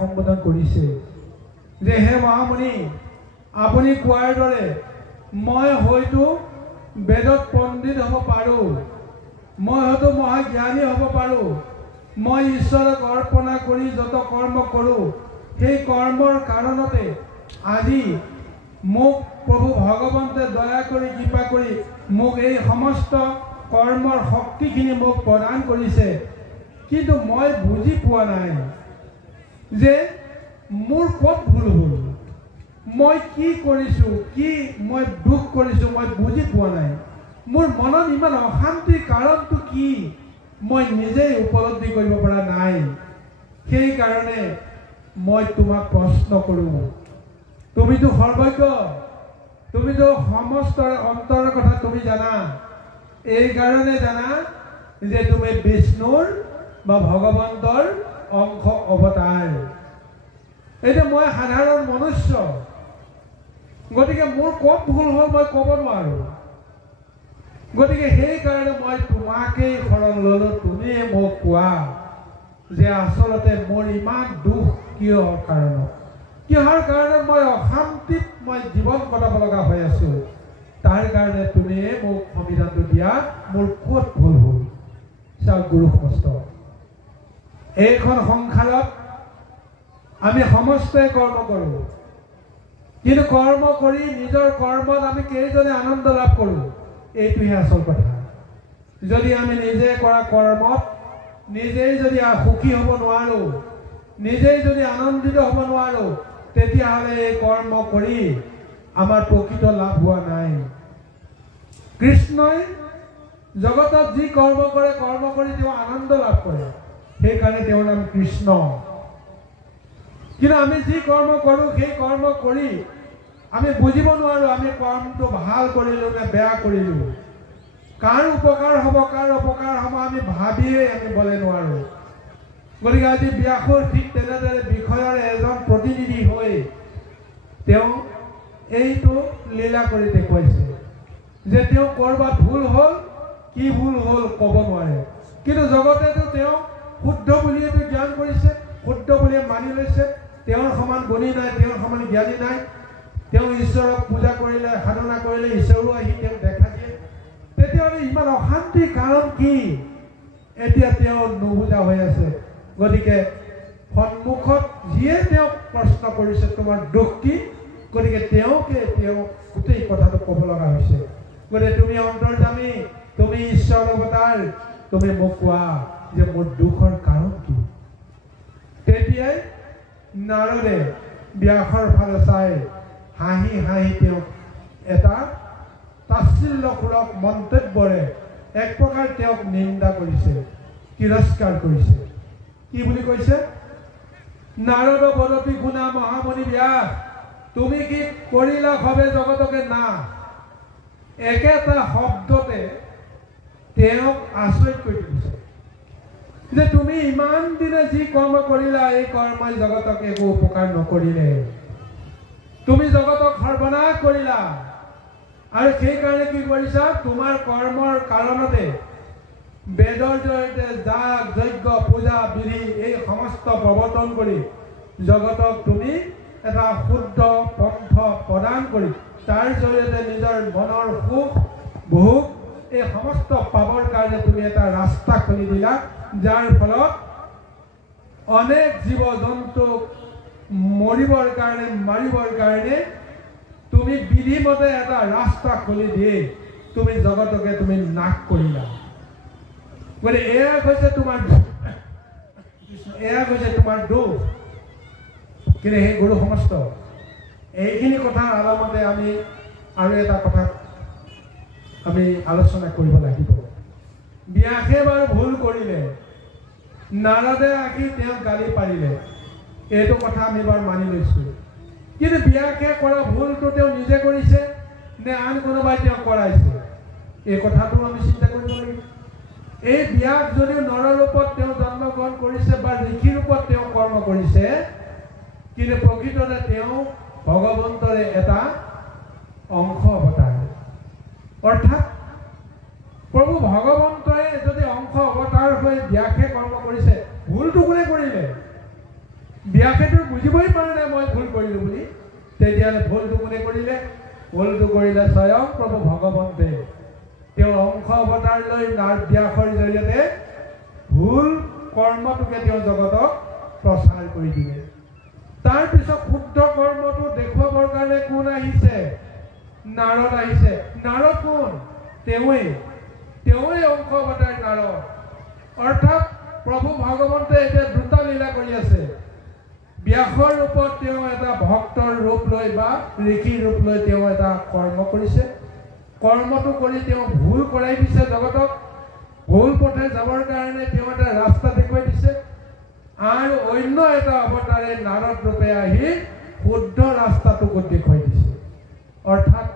সম্বোধন কৰিছে যে হে মহামুনি আপুনি কোৱাৰ দৰে মই হয়তো বেদত পণ্ডিত হ'ব পাৰোঁ, মই হয়তো মহাজ্ঞানী হ'ব পাৰোঁ, মই ঈশ্বৰক অৰ্পণা কৰি যত কৰ্ম কৰোঁ সেই কৰ্মৰ কাৰণতে আজি মোক প্ৰভু ভগৱন্তে দয়া কৰি কৃপা কৰি মোক এই সমস্ত কৰ্মৰ শক্তিখিনি মোক প্ৰদান কৰিছে। কিন্তু মই বুজি পোৱা নাই যে মোৰ ক'ত ভুল হ'ল, মই কি কৰিছোঁ, কি মই দুখ কৰিছোঁ মই বুজি পোৱা নাই। মোৰ মনত ইমান অশান্তিৰ কাৰণটো কি মই নিজেই উপলব্ধি কৰিব পৰা নাই। সেইকাৰণে মই তোমাক প্ৰশ্ন কৰোঁ, তুমিতো সৰ্বজ্ঞ, তুমিতো সমস্ত অন্তৰৰ কথা তুমি জানা, এই কাৰণে জানা যে তুমি বিষ্ণুৰ বা ভগৱন্তৰ অংশ অৱতাৰ। এতিয়া মই সাধাৰণ মনুষ্য, গতিকে মোৰ ক'ত ভুল হ'ল মই ক'ব নোৱাৰোঁ। গতিকে সেইকাৰণে মই তোমাকেই শৰণ ল'লোঁ, তুমিয়ে মোক কোৱা যে আচলতে মোৰ ইমান দুখ কিহৰ কাৰণত, কিহৰ কাৰণত মই অশান্তিত মই জীৱন কটাব লগা হৈ আছোঁ। তাৰ কাৰণে তুমিয়ে মোক সমিধানটো দিয়া, মোৰ ক'ত ভুল হ'ল। চাওক গুৰু সমস্ত, এইখন সংসাৰত আমি সমস্তই কৰ্ম কৰোঁ, কিন্তু কৰ্ম কৰি নিজৰ কৰ্মত আমি কেইজনে আনন্দ লাভ কৰোঁ এইটোহে আচল কথা। যদি আমি নিজে কৰা কৰ্মত নিজেই যদি সুখী হ'ব নোৱাৰোঁ, নিজেই যদি আনন্দিত হ'ব নোৱাৰোঁ, তেতিয়াহ'লে এই কৰ্ম কৰি আমাৰ প্ৰকৃত লাভ হোৱা নাই। কৃষ্ণই জগতত যি কৰ্ম কৰে, কৰ্ম কৰি তেওঁ আনন্দ লাভ কৰে, সেইকাৰণে তেওঁৰ নাম কৃষ্ণ। কিন্তু আমি যি কৰ্ম কৰোঁ সেই কৰ্ম কৰি আমি বুজিব নোৱাৰোঁ আমি কৰ্মটো ভাল কৰিলোঁ নে বেয়া কৰিলোঁ, কাৰ উপকাৰ হ'ব কাৰ অপকাৰ হ'ব আমি ভাবিয়ে আমি বলে নোৱাৰোঁ। গতিকে আজি ব্যাসৰ ঠিক তেনেদৰে বিষয়ৰ এজন প্ৰতিনিধি হৈ তেওঁ এইটো লীলা কৰি দেখুৱাইছে যে তেওঁ ক'ৰবাত ভুল হ'ল, কি ভুল হ'ল ক'ব নোৱাৰে, কিন্তু জগতেতো তেওঁ শুদ্ধ বুলিয়েতো জ্ঞান কৰিছে, শুদ্ধ বুলিয়ে মানি লৈছে। তেওঁৰ সমান গুণী নাই, তেওঁৰ সমান জ্ঞানী নাই। তেওঁ ঈশ্বৰক পূজা কৰিলে, সাধনা কৰিলে ঈশ্বৰো আহি তেওঁক দেখা দিয়ে। তেতিয়াহ'লে ইমান অশান্তিৰ কাৰণ কি এতিয়া তেওঁ নুবুজা হৈ আছে। গতিকে সন্মুখত যিয়ে তেওঁক প্ৰশ্ন কৰিছে তোমাৰ দুখ কি, গতিকে তেওঁ গোটেই কথাটো ক'ব লগা হৈছে। গতিকে তুমি অন্তৰ্যামী তুমি ঈশ্বৰ অৱতাৰ, তুমি মোক কোৱা যে মোৰ দুখৰ কাৰণ কি। তেতিয়াই নাৰদে ব্যাসৰ ফালে চাই হাঁহি হাঁহি তেওঁক এটা তাচ্ছিল্যসুলভ মন্তব্যৰে এক প্ৰকাৰ তেওঁক নিন্দা কৰিছে, তিৰস্কাৰ কৰিছে। কি বুলি কৈছে? নাৰদ বদতি গুণা মহামণি ব্যাস, তুমি কি কৰিলা সবে জগতকে না। একেটা শব্দতে তেওঁক আচৰিত কৰি দিছে যে তুমি ইমান দিনে যি কৰ্ম কৰিলা, এই কৰ্মই জগতক একো উপকাৰ নকৰিলে, তুমি জগতক সৰ্বনাশ কৰিলা। আৰু সেইকাৰণে কি কৰিছা? তোমাৰ কৰ্মৰ কাৰণতে বেদৰ জৰিয়তে যাগ যজ্ঞ পূজা বিধি এই সমস্ত প্ৰৱৰ্তন কৰি জগতক তুমি এটা শুদ্ধ পন্থ প্ৰদান কৰি তাৰ জৰিয়তে নিজৰ মনৰ সুখ ভোগ এই সমস্ত পাবৰ কাৰণে তুমি এটা ৰাস্তা খুলি দিলা, যাৰ ফলত অনেক জীৱ জন্তুক মৰিবৰ কাৰণে মাৰিবৰ কাৰণে তুমি বিধিমতে এটা ৰাস্তা খুলি দিয়ে তুমি জগতকে তুমি নাশ কৰিলা। গতিকে এয়া হৈছে তোমাৰ দোষ। কিন্তু সেই গুৰু সমস্ত এইখিনি কথা আলামতে আমি আৰু এটা কথা আমি আলোচনা কৰিব লাগিব। ব্যাসে বাৰু ভুল কৰিলে, নাৰদে আহি তেওঁক গালি পাৰিলে, এইটো কথা আমি বাৰু মানি লৈছোঁ। কিন্তু ব্যাসে কৰা ভুলটো তেওঁ নিজে কৰিছে নে আন কোনোবাই তেওঁক কৰাইছে, এই কথাটো আমি চিন্তা কৰিব লাগিব। এই ব্যাস যদিও নৰৰূপত তেওঁ জন্মগ্ৰহণ কৰিছে বা ঋষি ৰূপত তেওঁ কৰ্ম কৰিছে, কিন্তু প্ৰকৃততে তেওঁ ভগৱন্তৰে এটা অংশ অৱতাৰ। অৰ্থাৎ প্ৰভু ভগৱন্তই যদি অংশ অৱতাৰ হৈ ব্যাসে কৰ্ম কৰিছে, ভুলটো কোনে কৰিলে? ব্যাসেতো বুজিবই পৰা নাই মই ভুল কৰিলোঁ বুলি। তেতিয়াহ'লে ভুলটো কোনে কৰিলে? ভুলটো কৰিলে স্বয়ং প্ৰভু ভগৱন্তে। তেওঁৰ অংশ অৱতাৰ লৈ ব্যাসৰ জৰিয়তে ভুল কৰ্মটোকে তেওঁ জগতক প্ৰচাৰ কৰি দিলে। তাৰপিছত শুদ্ধ কৰ্মটো দেখুৱাবৰ কাৰণে কোন আহিছে? নাৰদ আহিছে। নাৰদ কোন? তেওঁৱেই অংশ অৱতাৰ নাৰদ। অৰ্থাৎ প্ৰভু ভগৱন্তে এতিয়া দুটা লীলা কৰি আছে। ব্যাসৰ ৰূপত তেওঁ এটা ভক্তৰ ৰূপ লৈ বা ঋষিৰ ৰূপ লৈ তেওঁ এটা কৰ্ম কৰিছে। কৰ্মটো কৰি তেওঁ ভুল কৰাই দিছে জগতক, ভুল পথে যাবৰ কাৰণে তেওঁ এটা ৰাস্তা দেখুৱাই দিছে। আৰু অন্য এটা অৱতাৰে নাৰদ ৰূপে আহি শুদ্ধ ৰাস্তাটোকো দেখুৱাই দিছে। অৰ্থাৎ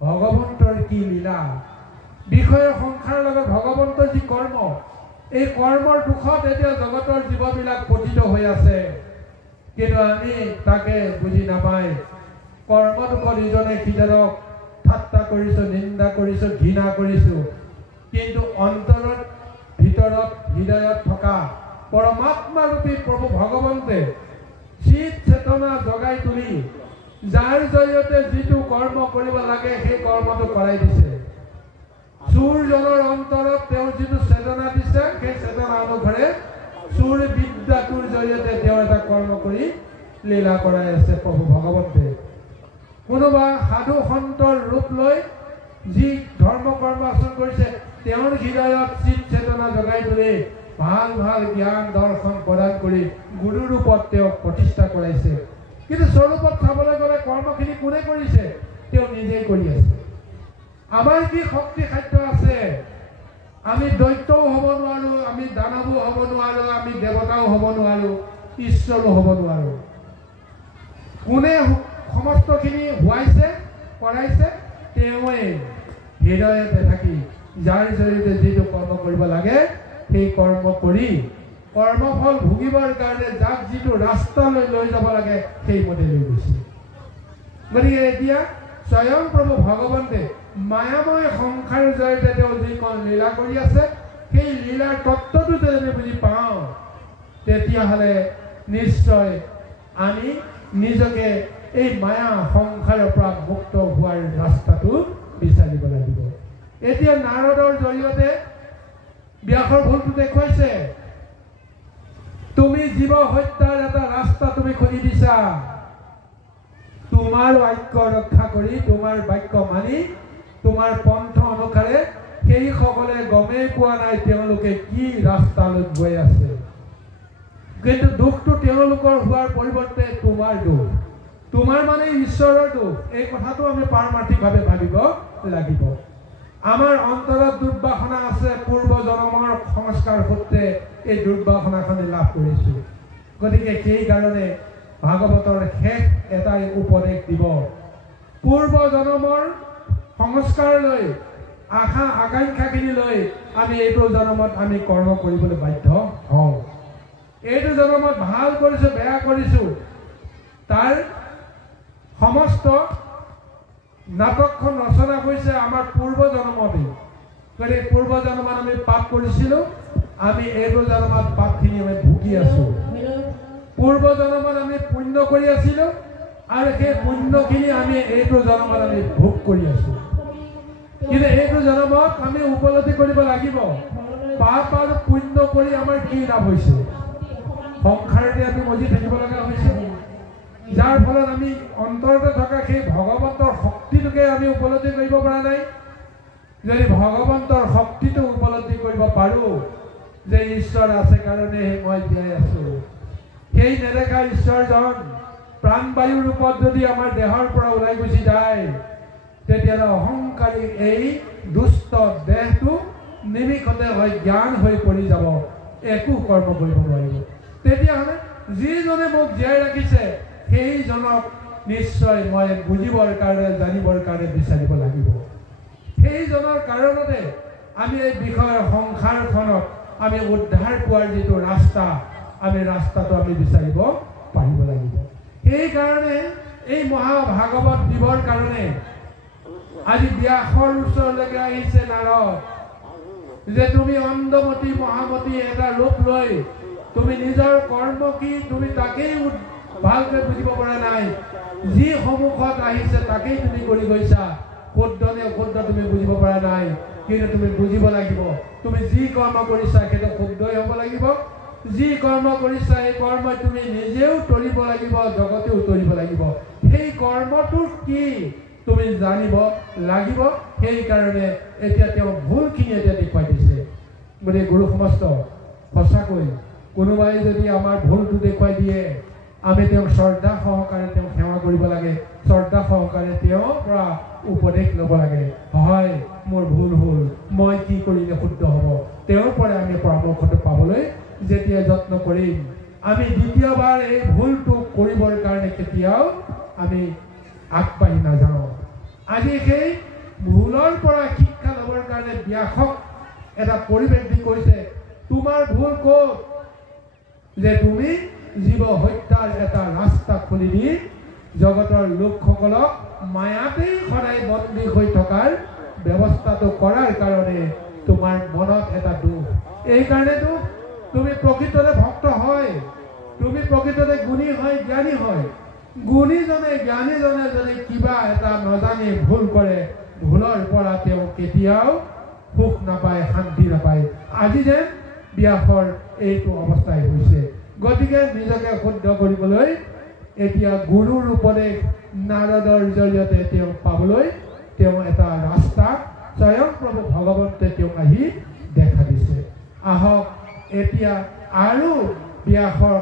ভগৱন্তৰ কি লীলা, বিষয় সংসাৰৰ লগত ভগৱন্তৰ যি কৰ্ম, এই কৰ্মৰ দুখত এতিয়া জগতৰ জীৱবিলাক পতিত হৈ আছে। কিন্তু আমি তাকে বুজি নাপাই কৰ্ম দুখত ইজনে সিজনক ঠাট্টা কৰিছোঁ, নিন্দা কৰিছোঁ, ঘৃণা কৰিছোঁ। কিন্তু অন্তৰত ভিতৰত হৃদয়ত থকা পৰমাত্মাৰূপী প্ৰভু ভগৱন্তে চিত চেতনা জগাই তুলি যাৰ জৰিয়তে যিটো কৰ্ম কৰিব লাগে সেই কৰ্মটো কৰাই দিছে। চোৰজনৰ অন্তৰত তেওঁৰ যিটো চেতনা দিছে, সেই চেতনা অনুসাৰে চোৰ বিদ্যাটোৰ জৰিয়তে তেওঁ এটা কৰ্ম কৰি লীলা কৰাই আছে প্ৰভু ভগৱন্তে। কোনোবা সাধু সন্তৰ ৰূপ লৈ যি ধৰ্ম কৰ্ম আচৰণ কৰিছে, তেওঁৰ হৃদয়ত চিত চেতনা জগাই তুলি ভাল ভাল জ্ঞান দৰ্শন প্ৰদান কৰি গুৰু ৰূপত তেওঁক প্ৰতিষ্ঠা কৰাইছে। কিন্তু স্বৰূপত চাবলৈ গ'লে কৰ্মখিনি কোনে কৰিছে? তেওঁ নিজেই কৰি আছে। আমাৰ কি শক্তি সাধ্য আছে? আমি দৈত্যও হ'ব নোৱাৰোঁ, আমি দানৱো হ'ব নোৱাৰোঁ, আমি দেৱতাও হ'ব নোৱাৰোঁ, ঈশ্বৰো হ'ব নোৱাৰোঁ। কোনে সমস্তখিনি হোৱাইছে কৰাইছে? তেওঁৱেই হৃদয়তে থাকি যাৰ জৰিয়তে যিটো কৰ্ম কৰিব লাগে সেই কৰ্ম কৰি কৰ্মফল ভুগিবৰ কাৰণে যাক যিটো ৰাস্তালৈ লৈ যাব লাগে সেইমতে লৈ গৈছে। গতিকে এতিয়া স্বয়ং প্ৰভু ভগৱন্তে মায়াময় সংসাৰৰ জৰিয়তে তেওঁ যিখন লীলা কৰি আছে, সেই লীলাৰ তত্ত্বটো যদি আমি বুজি পাওঁ, তেতিয়াহ'লে নিশ্চয় আমি নিজকে এই মায়া সংসাৰৰ পৰা মুক্ত হোৱাৰ ৰাস্তাটো বিচাৰিব লাগিব। এতিয়া নাৰদৰ জৰিয়তে ব্যাসৰ ভুলটো দেখুৱাইছে। তুমি জীৱ হত্যাৰ এটা ৰাস্তা তুমি খুলি দিছা। তোমাৰ বাক্য ৰক্ষা কৰি, তোমাৰ বাক্য মানি, তোমাৰ পন্থ অনুসাৰে সেই সকলে গমেই পোৱা নাই তেওঁলোকে কি ৰাস্তালৈ গৈ আছে কিন্তু দুখটো তেওঁলোকৰ হোৱাৰ পৰিৱৰ্তে তোমাৰ দুখ তোমাৰ মানে ঈশ্বৰৰ দুখ এই কথাটো আমি পাৰমাৰ্থিকভাৱে ভাবিব লাগিব আমাৰ অন্তৰত দুৰ্বাসনা আছে পূৰ্ব জন্মৰ সংস্কাৰ সূত্ৰে এই দুৰ্বাসনাখনি লাভ কৰিছো গতিকে সেই কাৰণে ভাগৱতৰ শেষ এটাই উপদেশ দিব পূৰ্ব জন্মৰ সংস্কাৰ লৈ আশা আকাংক্ষাখিনি লৈ আমি এইটো জন্মত আমি কৰ্ম কৰিবলৈ বাধ্য হওঁ এইটো জন্মত ভাল কৰিছো বেয়া কৰিছো তাৰ সমস্ত নাটকখন ৰচনা হৈছে আমাৰ পূৰ্ব জন্মতেই গতিকে পূৰ্ব জন্মত আমি পাপ কৰিছিলো আমি এইটো জন্মত পাপখিনি আমি ভুগি আছো পূৰ্ব জন্মত আমি পুণ্য কৰি আছিলো আৰু সেই পুণ্যখিনি আমি এইটো জন্মত আমি ভোগ কৰি আছো কিন্তু এইটো জন্মত আমি উপলব্ধি কৰিব লাগিব পাপ আৰু পুণ্য কৰি আমাৰ কি লাভ হৈছে সংসাৰতে আমি মজি থাকিব লগা হৈছে যাৰ ফলত আমি অন্তৰতে থকা সেই ভগৱন্তৰ শক্তিটোকে আমি উপলব্ধি কৰিব পৰা নাই যদি ভগৱন্তৰ শক্তিটো উপলব্ধি কৰিব পাৰো যে ঈশ্বৰ আছে কাৰণে মই জীয়াই আছো সেই নেদেখা ঈশ্বৰজন প্ৰাণবায়ু ৰূপত যদি আমাৰ দেহৰ পৰা ওলাই গুচি যায় তেতিয়াহ'লে অহংকাৰী এই দুষ্ট দেহটো নিমিষতে হয় জ্ঞান হৈ পৰি যাব একো কৰ্ম কৰিব নোৱাৰিব তেতিয়াহ'লে যিজনে মোক জীয়াই ৰাখিছে সেইজনক নিশ্চয় মই বুজিবৰ কাৰণে জানিবৰ কাৰণে বিচাৰিব লাগিব সেইজনৰ কাৰণতে আমি এই বিষয়ৰ সংসাৰখনত আমি উদ্ধাৰ পোৱাৰ যিটো ৰাস্তা আমি ৰাস্তাটো আমি বিচাৰিব পাৰিব লাগিব সেইকাৰণে এই মহাভাগৱত দিবৰ কাৰণে আজি ব্যাসৰ ওচৰলৈকে আহিছে নাৰদ যে তুমি অন্ধমতী মহামতী এটা ৰূপ লৈ তুমি নিজৰ কৰ্ম কি তুমি তাকেই ভালকৈ বুজিব পৰা নাই যি সন্মুখত আহিছে তাকেই তুমি কৰি গৈছা শুদ্ধ নে অশুদ্ধ তুমি বুজিব পৰা নাই কিন্তু তুমি বুজিব লাগিব তুমি যি কৰ্ম কৰিছা সেইটো শুদ্ধই হ'ব লাগিব যি কৰ্ম কৰিছা এই কৰ্ম তুমি নিজেও তৰিব লাগিব জগতেও তৰিব লাগিব সেই কৰ্মটো কি তুমি জানিব লাগিব সেইকাৰণে এতিয়া তেওঁ ভুলখিনি এতিয়া দেখুৱাই দিছে গতিকে গুৰু সমস্ত সঁচাকৈ কোনোবাই যদি আমাৰ ভুলটো দেখুৱাই দিয়ে আমি তেওঁক শ্ৰদ্ধা সহকাৰে তেওঁক সেৱা কৰিব লাগে শ্ৰদ্ধা সহকাৰে তেওঁৰ পৰা উপদেশ ল'ব লাগে হয় মোৰ ভুল হ'ল মই কি কৰিলে শুদ্ধ হ'ব তেওঁৰ পৰা আমি পৰামৰ্শটো পাবলৈ যেতিয়া যত্ন কৰিম আমি দ্বিতীয়বাৰ এই ভুলটো কৰিবৰ কাৰণে কেতিয়াও আমি আগবাঢ়ি নাযাওঁ আজি সেই ভুলৰ পৰা শিক্ষা ল'বৰ কাৰণে ব্যাসক এটা পৰিৱেশ দি কৈছে তোমাৰ ভুল ক'ত যে তুমি জীৱ হত্যাৰ এটা ৰাস্তা খুলি দি জগতৰ লোকসকলক মায়াতেই সদায় বন্দী হৈ থকাৰ ব্যৱস্থাটো কৰাৰ কাৰণে তোমাৰ মনত এটা দুখ এইকাৰণেতো তুমি প্ৰকৃততে ভক্ত হয় তুমি প্ৰকৃততে গুণী হয় জ্ঞানী হয় গুণীজনে জ্ঞানীজনে যদি কিবা এটা নজানি ভুল কৰে ভুলৰ পৰা তেওঁ কেতিয়াও সুখ নাপায় শান্তি নাপায় আজি যেন ব্যাসৰ এইটো অৱস্থাই হৈছে গতিকে নিজকে শুদ্ধ কৰিবলৈ এতিয়া গুৰুৰ উপদেশ নাৰদৰ জৰিয়তে তেওঁ পাবলৈ তেওঁ এটা ৰাস্তা স্বয়ং প্ৰভু ভগৱন্তে তেওঁক আহি দেখা দিছে আহক এতিয়া আৰু ব্যাসৰ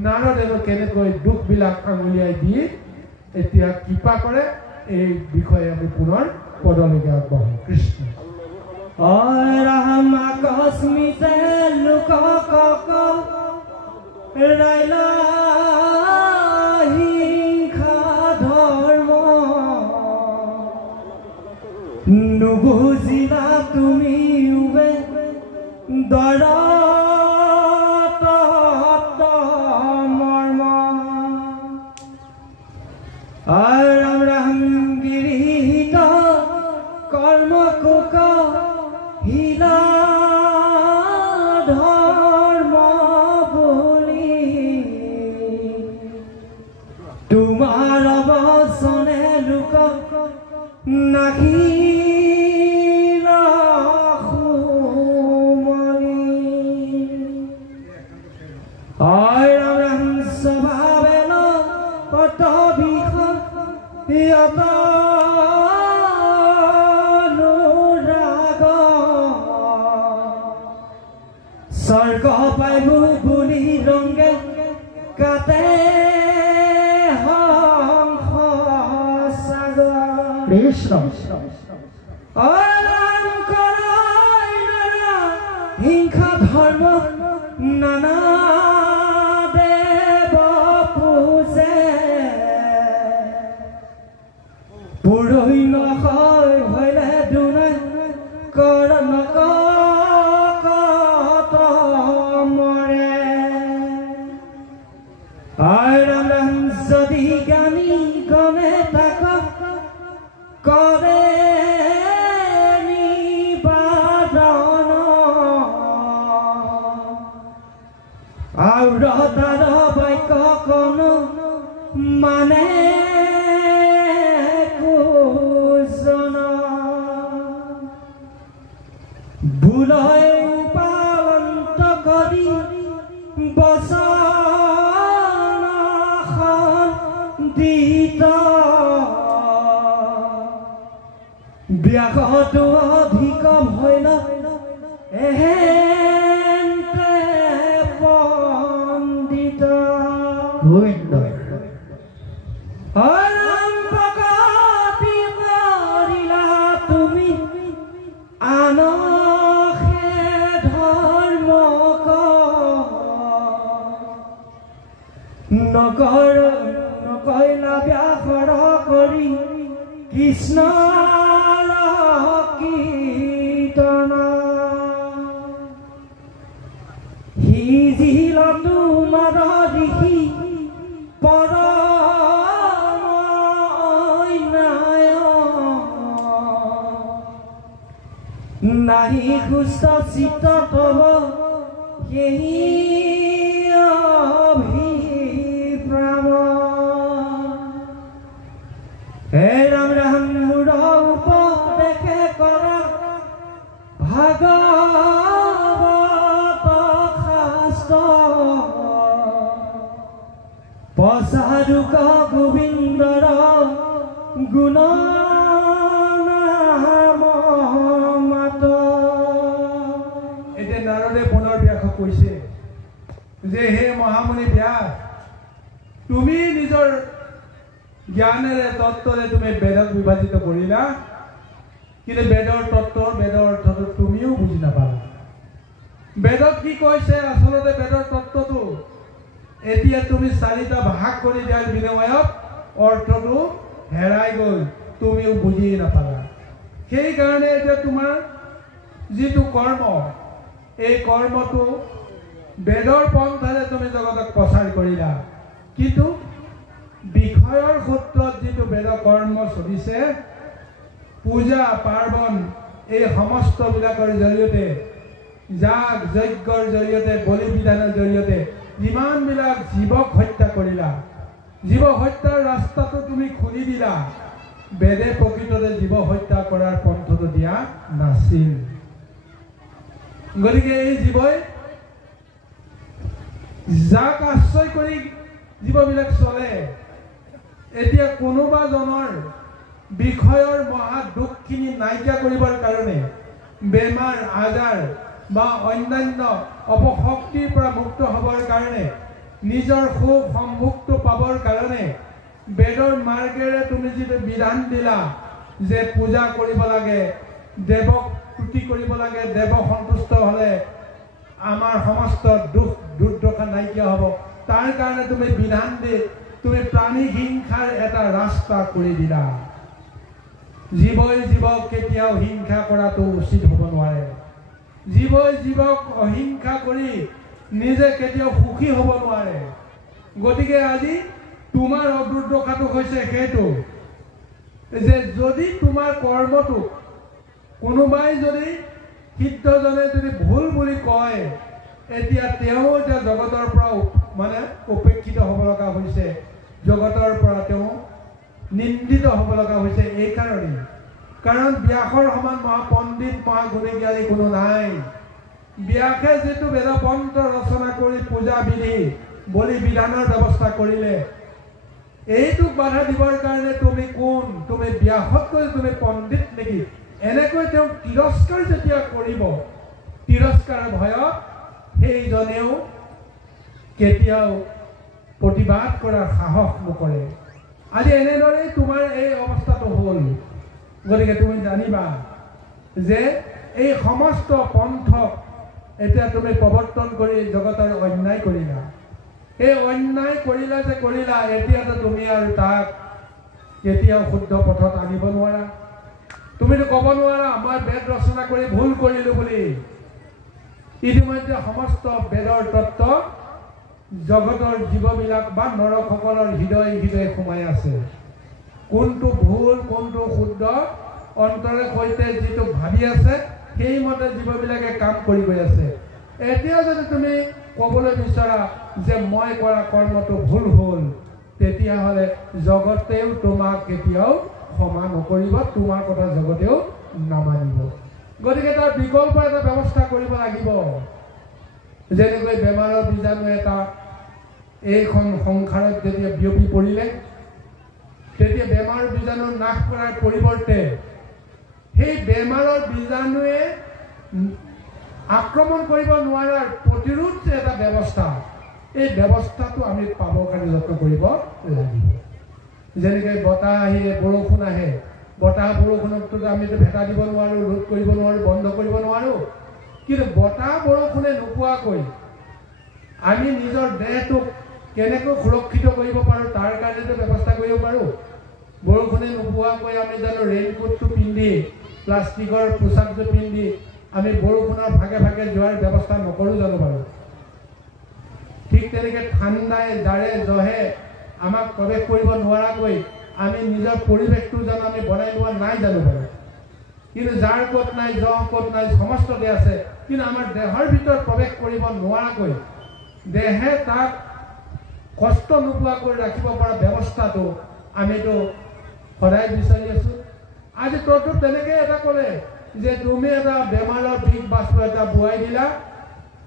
নাৰদেৱে কেনেকৈ দুখবিলাক আঙুলিয়াই দি এতিয়া কৃপা কৰে এই বিষয়ে আমি পুনৰ পদলৈকে আগবাঢ়ো কৃষ্ণ राम कस्मित लुक राइला हिंसा धर्म नुबुजिला तुमी उबे दरा मर्म राम राम गिरिहित कर्म कुका हिला धर्म बोली तुम्हार बसने लुक नाहिला खुमली राम राम स्वभावे न कत बिख यत अनुराग বায়ু বুলি ৰংগে কাটে হংস সাগৰ কৃষ্ণ হিংসা ধৰ্ম নানা দেৱ পূজে পুৰহি নকয় হলে দুনাই কৰ নকত মৰে ৰাম ৰাম যদি জ্ঞানী গণে তাক কৰে আউৰতাৰ বাক্য কোনো মানে কুজন বুলয় উপান্ত কৰি বচন দিত ব্যাসটো অধিক ভৈল গোবিন্দ ভক্তি কৰিলা তুমি আনহে ধৰ্ম নকৈলা ব্যাসৰ কৰি কৃষ্ণ কীৰ্তন সিজিল তোমাৰ ঋষি পৰম নাহি সুস্থ চিত্ত তব সেই অভিপ্ৰাম হে ৰাম ৰাম মূৰ উপদেশে কৰা ভাগৱত শাস্ত্ৰ পচাৰুক গোবিন্দৰ গুণ নাৰদে পুনৰ ব্যাসক কৈছে যে হে মহামুনি ব্যাস তুমি নিজৰ জ্ঞানেৰে তত্ত্বৰে তুমি বেদক বিভাজিত কৰিলা কিন্তু বেদৰ তত্ত্ব বেদৰ অৰ্থটো তুমিও বুজি নাপালা বেদত কি কৈছে আসলতে বেদৰ তত্ত্বটো এতিয়া তুমি চাৰিটা ভাগ কৰি দিয়াৰ বিনিময়ত অৰ্থটো হেৰাই গ'ল তুমিও বুজি নাপালা সেইকাৰণে এতিয়া তোমাৰ যিটো কৰ্ম এই কৰ্মটো বেদৰ পন্থাৰে তুমি জগতক প্ৰচাৰ কৰিলা কিন্তু বিষয়ৰ সূত্ৰত যিটো বেদ কৰ্ম চলিছে পূজা পাৰ্বণ এই সমস্তবিলাকৰ জৰিয়তে যাগ যজ্ঞৰ জৰিয়তে বলি বিধানৰ জৰিয়তে যিমানবিলাক জীৱক হত্যা কৰিলা জীৱ হত্যাৰ ৰাস্তাটো তুমি খুলি দিলা বেদে প্ৰকৃততে জীৱ হত্যা কৰাৰ পন্থটো দিয়া নাছিল গতিকে এই জীৱই যাক আশ্ৰয় কৰি জীৱবিলাক চলে এতিয়া কোনোবা জনৰ বিষয়ৰ মহা দুখখিনি নাইকিয়া কৰিবৰ কাৰণে বেমাৰ আজাৰ বা অন্যান্য অপশক্তিৰ পৰা মুক্ত হ'বৰ কাৰণে নিজৰ সুখ সম্ভোগটো পাবৰ কাৰণে বেদৰ মাৰ্গেৰে তুমি যিটো বিধান দিলা যে পূজা কৰিব লাগে দেৱক তুতি কৰিব লাগে দেৱ সন্তুষ্ট হ'লে আমাৰ সমস্ত দুখ দুৰ্দশা নাইকিয়া হ'ব তাৰ কাৰণে তুমি বিধান দি তুমি প্ৰাণী হিংসাৰ এটা ৰাস্তা কৰি দিলা জীৱই জীৱক কেতিয়াও হিংসা কৰাটো উচিত হ'ব নোৱাৰে জীৱই জীৱক অহিংসা কৰি নিজে কেতিয়াও সুখী হ'ব নোৱাৰে গতিকে আজি তোমাৰ দুৰ্দশাটো হৈছে সেইটো যে যদি তোমাৰ কৰ্মটো কোনোবাই যদি সিদ্ধজনে যদি ভুল বুলি কয় এতিয়া তেওঁ এতিয়া জগতৰ পৰা মানে উপেক্ষিত হ'ব লগা হৈছে জগতৰ পৰা তেওঁ নিন্দিত হ'ব লগা হৈছে এই কাৰণেই কাৰণ ব্যাসৰ সমান মহাপণ্ডিত মহাগুণী জ্ঞানী কোনো নাই ব্যাসে যেটো বেদপন্থ ৰচনা কৰি পূজা বিধি বলি বিধানৰ ব্যৱস্থা কৰিলে এইটো বাধা দিবৰ কাৰণে তুমি কোন তুমি ব্যাসতকৈ তুমি পণ্ডিত নেকি এনেকৈ তেওঁ তিৰস্কাৰ যেতিয়া কৰিব তিৰস্কাৰৰ ভয়ত সেইজনেও কেতিয়াও প্ৰতিবাদ কৰাৰ সাহস নকৰে। আজি এনেদৰেই তোমাৰ এই অৱস্থাটো হ'ল। গতিকে তুমি জানিবা যে এই সমস্ত পন্থক এতিয়া তুমি প্ৰৱৰ্তন কৰি জগতৰ অন্যায় কৰিলা। এই অন্যায় কৰিলা যে কৰিলা, এতিয়াতো তুমি আৰু তাক কেতিয়াও শুদ্ধ পথত আনিব নোৱাৰা। তুমিতো ক'ব নোৱাৰা মই বেদ ৰচনা কৰি ভুল কৰিলোঁ বুলি। ইতিমধ্যে সমস্ত বেদৰ তত্ত্ব জগতৰ জীৱবিলাক বা নৰকসকলৰ হৃদয় হৃদয় সোমাই আছে। কোনটো ভুল কোনটো শুদ্ধ অন্তৰে সৈতে যিটো ভাবি আছে সেইমতে জীৱবিলাকে কাম কৰি গৈ আছে। এতিয়া যদি তুমি ক'বলৈ বিচৰা যে মই কৰা কৰ্মটো ভুল হ'ল, তেতিয়াহ'লে জগতেও তোমাক কেতিয়াও ক্ষমা নকৰিব, তোমাৰ কথা জগতেও নামানিব। গতিকে তাৰ বিকল্প এটা ব্যৱস্থা কৰিব লাগিব। যেনেকৈ বেমাৰৰ বীজাণু এটা এইখন সংসাৰত যেতিয়া বিয়পি পৰিলে, তেতিয়া বেমাৰ বীজাণু নাশ কৰাৰ পৰিৱৰ্তে সেই বেমাৰৰ বীজাণুৱে আক্ৰমণ কৰিব নোৱাৰাৰ প্ৰতিৰোধ যে এটা ব্যৱস্থা, এই ব্যৱস্থাটো আমি পাবৰ কাৰণে যত্ন কৰিব লাগিব। যেনেকৈ বতাহ আহিলে বৰষুণ আহে, বতাহ বৰষুণকতো আমিতো ভেটা দিব নোৱাৰোঁ, ৰোধ কৰিব নোৱাৰোঁ, বন্ধ কৰিব নোৱাৰোঁ। কিন্তু বতাহ বৰষুণে নোপোৱাকৈ আমি নিজৰ দেহটোক কেনেকৈ সুৰক্ষিত কৰিব পাৰোঁ তাৰ কাৰণেতো ব্যৱস্থা কৰিব পাৰোঁ। বৰষুণে নোপোৱাকৈ আমি জানো ৰেইনকোটটো পিন্ধি প্লাষ্টিকৰ পোচাকটো পিন্ধি আমি বৰষুণৰ ভাগে ভাগে যোৱাৰ ব্যৱস্থা নকৰোঁ জানো বাৰু? ঠিক তেনেকৈ ঠাণ্ডাই জাৰে জহে আমাক প্ৰৱেশ কৰিব নোৱাৰাকৈ আমি নিজৰ পৰিৱেশটো জানো আমি বনাই লোৱা নাই জানো বাৰু? কিন্তু যাৰ ক'ত নাই জহ ক'ত নাই সমস্ততে আছে, কিন্তু আমাৰ দেহৰ ভিতৰত প্ৰৱেশ কৰিব নোৱাৰাকৈ দেহে তাক কষ্ট নোপোৱাকৈ ৰাখিব পৰা ব্যৱস্থাটো আমিতো সদায় বিচাৰি আছোঁ। আজি তইতো তেনেকৈ এটা ক'লে যে তুমি এটা বেমাৰৰ বিষ বাষ্প এটা বোৱাই দিলা,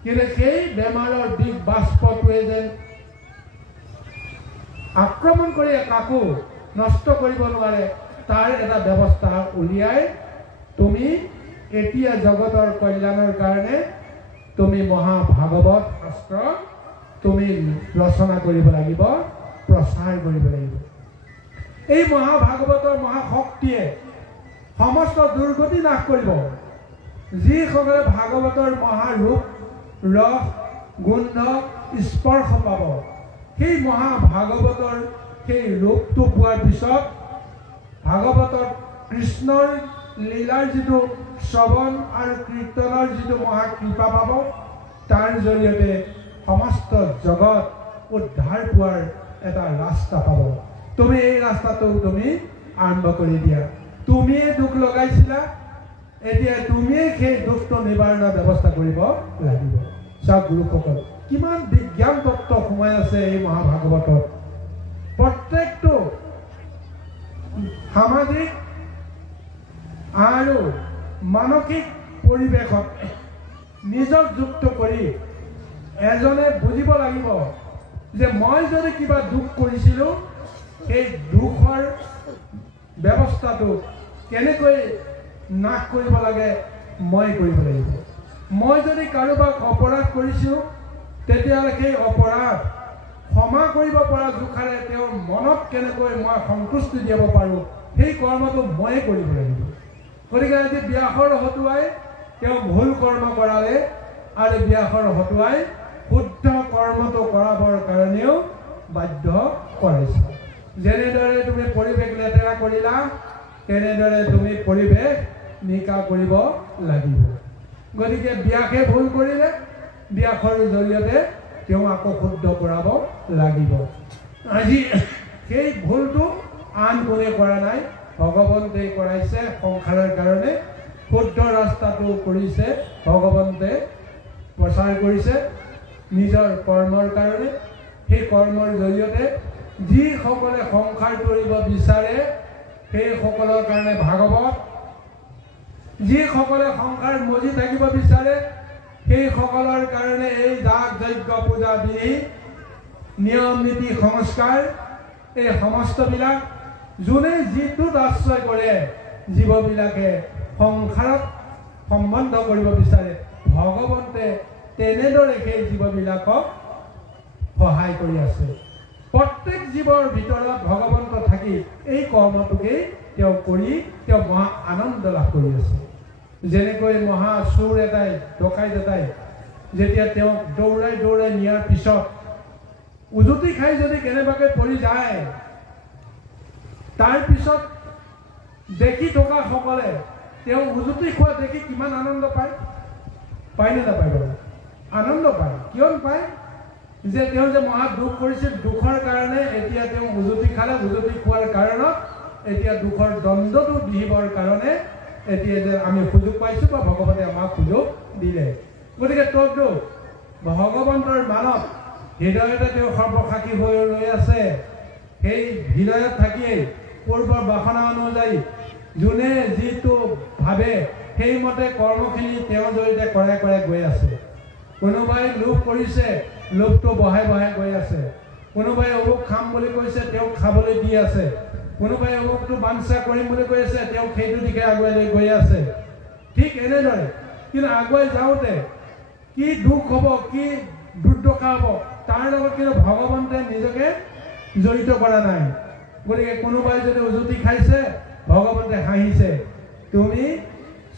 কিন্তু সেই বেমাৰৰ বিষ বাষ্পটোৱে যেন আক্ৰমণ কৰি কাকো নষ্ট কৰিব নোৱাৰে, তাৰ এটা ব্যৱস্থা উলিয়াই তুমি এতিয়া জগতৰ কল্যাণৰ কাৰণে তুমি মহাভাগৱত শাস্ত্ৰ তুমি ৰচনা কৰিব লাগিব, প্ৰচাৰ কৰিব লাগিব। এই মহাভাগৱতৰ মহাশক্তিয়ে সমস্ত দুৰ্গতি নাশ কৰিব। যিসকলে ভাগৱতৰ মহাৰূপ ৰস গোন্ধ স্পৰ্শ পাব, সেই মহাভাগৱতৰ সেই ৰূপটো পোৱাৰ পিছত ভাগৱতত কৃষ্ণৰ লীলাৰ যিটো শ্ৰৱণ আৰু কীৰ্তনৰ যিটো মহাকৃপা পাব, তাৰ জৰিয়তে সমস্ত জগত উদ্ধাৰ পোৱাৰ এটা ৰাস্তা পাব। তুমি এই ৰাস্তাটো তুমি আৰম্ভ কৰি দিয়া। তুমিয়ে দুখ লগাইছিলা, এতিয়া তুমিয়ে সেই দুখটো নিবাৰণৰ ব্যৱস্থা কৰিব লাগিব। চাওক গুৰুসকল, কিমান বিজ্ঞান তত্ত্ব সোমাই আছে এই মহাভাগৱতত। প্ৰত্যেকটো সামাজিক আৰু মানসিক পৰিৱেশত নিজক যুক্ত কৰি এজনে বুজিব লাগিব যে মই যদি কিবা দুখ কৰিছিলোঁ, সেই দুখৰ ব্যৱস্থাটো কেনেকৈ নাশ কৰিব লাগে মই কৰিব লাগিব। মই যদি কাৰোবাক অপৰাধ কৰিছোঁ, তেতিয়াহ'লে সেই অপৰাধ ক্ষমা কৰিব পৰা জোখাৰে তেওঁৰ মনত কেনেকৈ মই সন্তুষ্টি দিব পাৰোঁ, সেই কৰ্মটো ময়ে কৰিব লাগিব। গতিকে আজি ব্যাসৰ হতুৱাই তেওঁ ভুল কৰ্ম কৰালে আৰু ব্যাসৰ হতুৱাই শুদ্ধ কৰ্মটো কৰাবৰ কাৰণেও বাধ্য কৰাইছে। যেনেদৰে তুমি পৰিৱেশ লেতেৰা কৰিলা, তেনেদৰে তুমি পৰিৱেশ নিকা কৰিব লাগিব। গতিকে ব্যাসে ভুল কৰিলে, ব্যাসৰ জৰিয়তে তেওঁ আকৌ শুদ্ধ কৰাব লাগিব। আজি সেই ভুলটো আন কোনে কৰা নাই, ভগৱন্তে কৰাইছে। সংসাৰৰ কাৰণে শুদ্ধ ৰাস্তাটো কৰিছে ভগৱন্তে, প্ৰচাৰ কৰিছে নিজৰ কৰ্মৰ কাৰণে। সেই কৰ্মৰ জৰিয়তে যিসকলে সংসাৰ কৰিব বিচাৰে সেইসকলৰ কাৰণে ভাগৱত, যিসকলে সংসাৰ মজি থাকিব বিচাৰে সেইসকলৰ কাৰণে এই যাগ যজ্ঞ পূজা বিধি নিয়ম নীতি সংস্কাৰ, এই সমস্তবিলাক যোনে যিটোত আশ্ৰয় কৰে, জীৱবিলাকে সংসাৰত সম্বন্ধ কৰিব বিচাৰে, ভগৱন্তে তেনেদৰে সেই জীৱবিলাকক সহায় কৰি আছে। প্ৰত্যেক জীৱৰ ভিতৰত ভগৱন্ত থাকি এই কৰ্মটোকেই তেওঁ কৰি তেওঁ মহা আনন্দ লাভ কৰি আছে। যেনেকৈ মহা চোৰ এটাই ডকাইত এটাই যেতিয়া তেওঁক দৌৰাই দৌৰাই নিয়াৰ পিছত উজুতি খাই যদি কেনেবাকৈ পৰি যায়, তাৰ পিছত দেখি থকা সকলে তেওঁ উজুতি খোৱা দেখি কিমান আনন্দ পায়, পায়নে নাপায় বাৰু? আনন্দ পায়। কিয় পায়? যে তেওঁ যে মহা দুখ কৰিছিল, দুখৰ কাৰণে এতিয়া তেওঁ উজুতি খালে, উজুতি খোৱাৰ কাৰণত এতিয়া দুখৰ দণ্ডটো দিবৰ কাৰণে এতিয়া যে আমি সুযোগ পাইছোঁ বা ভগৱানে আমাক সুযোগ দিলে। গতিকে তদু ভগৱন্তৰ মানৱ হৃদয়তে তেওঁ সৰ্বসাক্ষী হৈ ৰৈ আছে। সেই হৃদয়ত থাকিয়েই পূৰ্বৰ বাসনা অনুযায়ী যোনে যিটো ভাবে সেইমতে কৰ্মখিনি তেওঁ জৰিয়তে কৰাই কৰাই গৈ আছে। কোনোবাই লোভ কৰিছে, লোভটো বঢ়াই বঢ়াই গৈ আছে। কোনোবাই অমুক খাম বুলি কৈছে, তেওঁক খাবলৈ দি আছে। কোনোবাই অমুকটো বাঞ্ছা কৰিম বুলি কৈ আছে, তেওঁক সেইটো দিশে আগুৱাই লৈ গৈ আছে। ঠিক এনেদৰে কিন্তু আগুৱাই যাওঁতে কি দুখ হ'ব, কি দুৰ্দশা হ'ব, তাৰ লগত কিন্তু ভগৱন্তে নিজকে জড়িত কৰা নাই। গতিকে কোনোবাই যদি উজুতি খাইছে, ভগৱন্তে হাঁহিছে। তুমি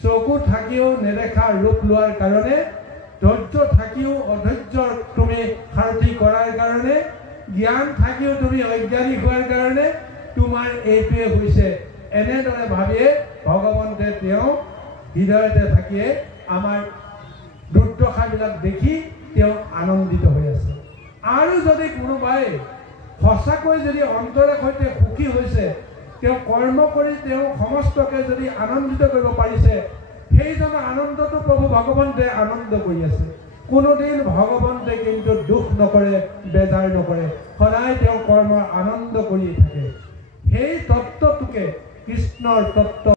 চকু থাকিও নেদেখা ৰূপ লোৱাৰ কাৰণে, ধৈৰ্য থাকিও অধৈৰ্যৰ তুমি সাৰথি কৰাৰ কাৰণে, জ্ঞান থাকিও তুমি অজ্ঞানী হোৱাৰ কাৰণে তোমাৰ এইটোৱে হৈছে। এনেদৰে ভাবিয়ে ভগৱন্তে তেওঁ হৃদয়তে থাকিয়ে আমাৰ দুৰ্দশাবিলাক দেখি তেওঁ আনন্দিত হৈ আছে। আৰু যদি কোনোবাই সঁচাকৈ যদি অন্তৰে সৈতে সুখী হৈছে, তেওঁ কৰ্ম কৰি তেওঁ সমস্তকে যদি আনন্দিত কৰিব পাৰিছে, সেইজনৰ আনন্দটো প্ৰভু ভগৱন্তে আনন্দ কৰি আছে। কোনোদিন ভগৱন্তে কিন্তু দুখ নকৰে, বেজাৰ নকৰে, সদায় তেওঁ কৰ্মৰ আনন্দ কৰি থাকে। সেই তত্ত্বটোকে কৃষ্ণৰ তত্ত্ব